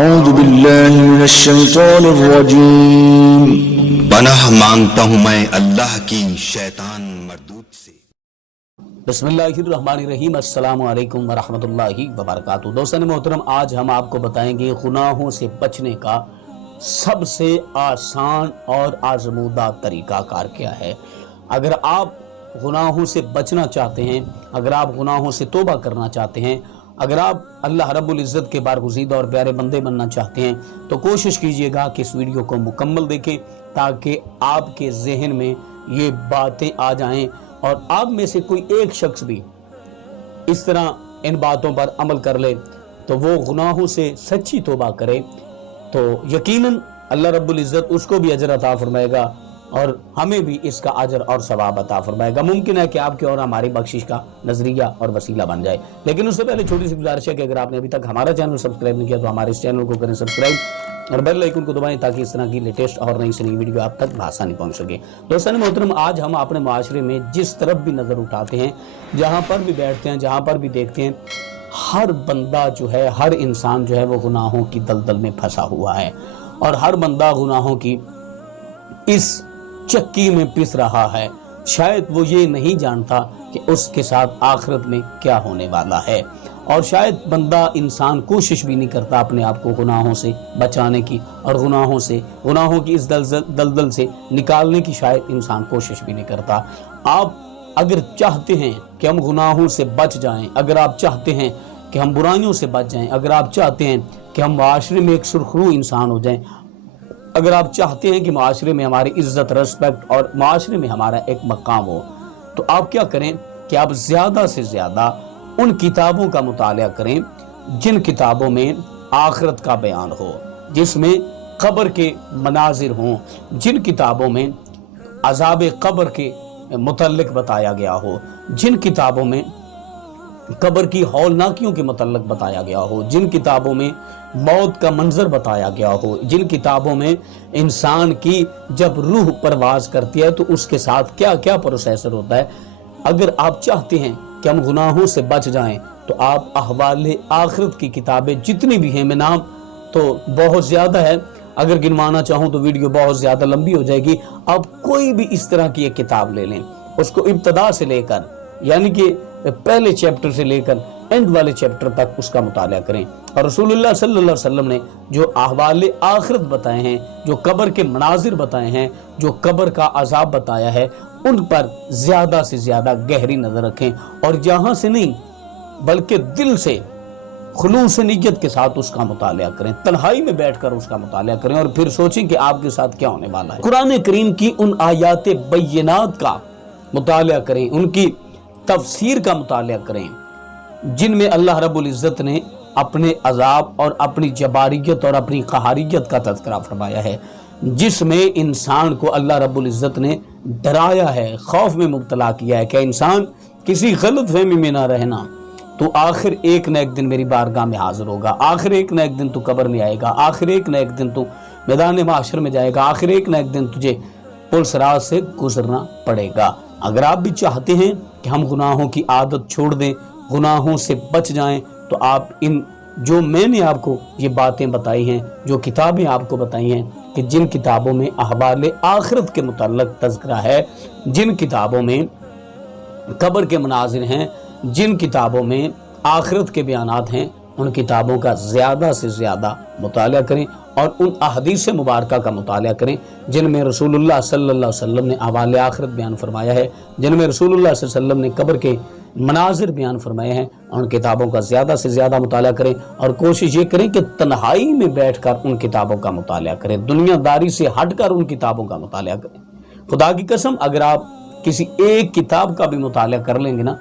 اعوذ باللہ من الشیطان الرجیم۔ پناہ مانگتا ہوں میں اللہ کی شیطان مردود سے۔ بسم اللہ الرحمن الرحیم۔ السلام علیکم ورحمۃ اللہ وبرکاتہ۔ دوستان محترم، آج ہم آپ کو بتائیں گے گناہوں سے بچنے کا سب سے آسان اور آزمودہ طریقہ کار کیا ہے۔ اگر آپ گناہوں سے بچنا چاہتے ہیں، اگر آپ گناہوں سے توبہ کرنا چاہتے ہیں، اگر آپ اللہ رب العزت کے بارگزیدہ اور پیارے بندے بننا چاہتے ہیں، تو کوشش کیجئے گا کہ اس ویڈیو کو مکمل دیکھیں تاکہ آپ کے ذہن میں یہ باتیں آ جائیں اور آپ میں سے کوئی ایک شخص بھی اس طرح ان باتوں پر عمل کر لے تو وہ گناہوں سے سچی توبہ کرے، تو یقیناً اللہ رب العزت اس کو بھی اجر عطا فرمائے گا اور ہمیں بھی اس کا اجر اور ثواب عطا فرمائے گا۔ ممکن ہے کہ آپ کی اور ہماری بخشش کا نظریہ اور وسیلہ بن جائے، لیکن اس سے پہلے چھوٹی سی گزارش ہے کہ اگر آپ نے ابھی تک ہمارا چینل سبسکرائب نہیں کیا تو ہمارے اس چینل کو کریں سبسکرائب اور بیل آئیکن کو دبائیں تاکہ اس طرح کی لیٹسٹ اور نئی سے نئی ویڈیو آپ تک بآسانی پہنچ سکے۔ دوستان محترم، آج ہم اپنے معاشرے میں جس طرف بھی نظر اٹھاتے ہیں، جہاں پر بھی بیٹھتے ہیں، جہاں پر بھی دیکھتے ہیں، ہر بندہ جو ہے، ہر انسان جو ہے وہ گناہوں کی دلدل میں پھنسا ہوا ہے اور ہر بندہ گناہوں کی اس چکی میں پس رہا ہے۔ شاید وہ یہ نہیں جانتا کہ اس کے ساتھ آخرت میں کیا ہونے والا ہے، اور شاید بندہ انسان کوشش بھی نہیں کرتا اپنے آپ کو گناہوں سے بچانے کی اور گناہوں کی اس دلدل سے نکالنے کی شاید انسان کوشش بھی نہیں کرتا۔ آپ اگر چاہتے ہیں کہ ہم گناہوں سے بچ جائیں، اگر آپ چاہتے ہیں کہ ہم برائیوں سے بچ جائیں، اگر آپ چاہتے ہیں کہ ہم معاشرے میں ایک سرخرو انسان ہو جائیں، اگر آپ چاہتے ہیں کہ معاشرے میں ہماری عزت، رسپیکٹ اور معاشرے میں ہمارا ایک مقام ہو، تو آپ کیا کریں کہ آپ زیادہ سے زیادہ ان کتابوں کا مطالعہ کریں جن کتابوں میں آخرت کا بیان ہو، جس میں قبر کے مناظر ہوں، جن کتابوں میں عذاب قبر کے متعلق بتایا گیا ہو، جن کتابوں میں قبر کی ہولناکیوں کے متعلق بتایا گیا ہو، جن کتابوں میں موت کا منظر بتایا گیا ہو، جن کتابوں میں انسان کی جب روح پرواز کرتی ہے تو اس کے ساتھ کیا کیا پروسیسر ہوتا ہے۔ اگر آپ چاہتے ہیں کہ ہم گناہوں سے بچ جائیں تو آپ احوال آخرت کی کتابیں جتنی بھی ہیں، میں نام تو بہت زیادہ ہے، اگر گنوانا چاہوں تو ویڈیو بہت زیادہ لمبی ہو جائے گی۔ آپ کوئی بھی اس طرح کی ایک کتاب لے لیں، اس کو ابتدا سے لے کر، یعنی کہ پہلے چیپٹر سے لے کر اینڈ والے چیپٹر تک اس کا مطالعہ کریں، اور رسول اللہ صلی اللہ علیہ وسلم نے جو احوال آخرت بتائے ہیں، جو قبر کے مناظر بتائے ہیں، جو قبر کا عذاب بتایا ہے، ان پر زیادہ سے زیادہ گہری نظر رکھیں، اور جہاں سے نہیں بلکہ دل سے، خلوص نیت کے ساتھ اس کا مطالعہ کریں، تنہائی میں بیٹھ کر اس کا مطالعہ کریں اور پھر سوچیں کہ آپ کے ساتھ کیا ہونے والا ہے۔ قرآن کریم کی ان آیات بینات کا مطالعہ کریں، ان کی تفسیر کا مطالعہ کریں جن میں اللہ رب العزت نے اپنے عذاب اور اپنی جباریت اور اپنی قہاریت کا تذکرہ فرمایا ہے، جس میں انسان کو اللہ رب العزت نے ڈرایا ہے، خوف میں مبتلا کیا ہے کہ انسان کسی غلط فہمی میں نہ رہنا، تو آخر ایک نہ ایک دن میری بارگاہ میں حاضر ہوگا، آخر ایک نہ ایک دن تو قبر میں آئے گا، آخر ایک نہ ایک دن تو میدان محشر میں جائے گا، آخر ایک نہ ایک دن تجھے پل صراط سے گزرنا پڑے گا۔ اگر آپ بھی چاہتے ہیں کہ ہم گناہوں کی عادت چھوڑ دیں، گناہوں سے بچ جائیں، تو آپ ان جو میں نے آپ کو یہ باتیں بتائی ہیں، جو کتابیں آپ کو بتائی ہیں کہ جن کتابوں میں احوال آخرت کے متعلق تذکرہ ہے، جن کتابوں میں قبر کے مناظر ہیں، جن کتابوں میں آخرت کے بیانات ہیں، ان کتابوں کا زیادہ سے زیادہ مطالعہ کریں اور ان احادیث مبارکہ کا مطالعہ کریں جن میں رسول اللہ صلی اللہ علیہ وسلم نے احوال آخرت بیان فرمایا ہے، جن میں رسول اللہ صلی اللہ علیہ وسلم نے قبر کے مناظر بیان فرمائے ہیں، ان کتابوں کا زیادہ سے زیادہ مطالعہ کریں اور کوشش یہ کریں کہ تنہائی میں بیٹھ کر ان کتابوں کا مطالعہ کریں، دنیا داری سے ہٹ کر ان کتابوں کا مطالعہ کریں۔ خدا کی قسم، اگر آپ کسی ایک کتاب کا بھی مطالعہ کر لیں گے نا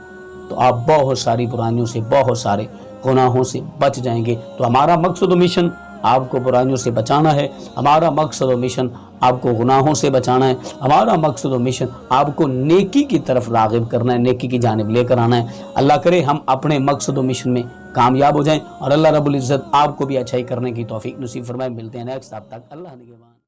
تو آپ بہت ساری برائیوں سے، بہت سارے گناہوں سے بچ جائیں گے۔ تو ہمارا مقصد و مشن آپ کو برائیوں سے بچانا ہے، ہمارا مقصد و مشن آپ کو گناہوں سے بچانا ہے، ہمارا مقصد و مشن آپ کو نیکی کی طرف راغب کرنا ہے، نیکی کی جانب لے کر آنا ہے۔ اللہ کرے ہم اپنے مقصد و مشن میں کامیاب ہو جائیں اور اللہ رب العزت آپ کو بھی اچھائی کرنے کی توفیق نصیب فرمائے۔ ملتے ہیں نیکسٹ، تب تک اللہ نگہبان۔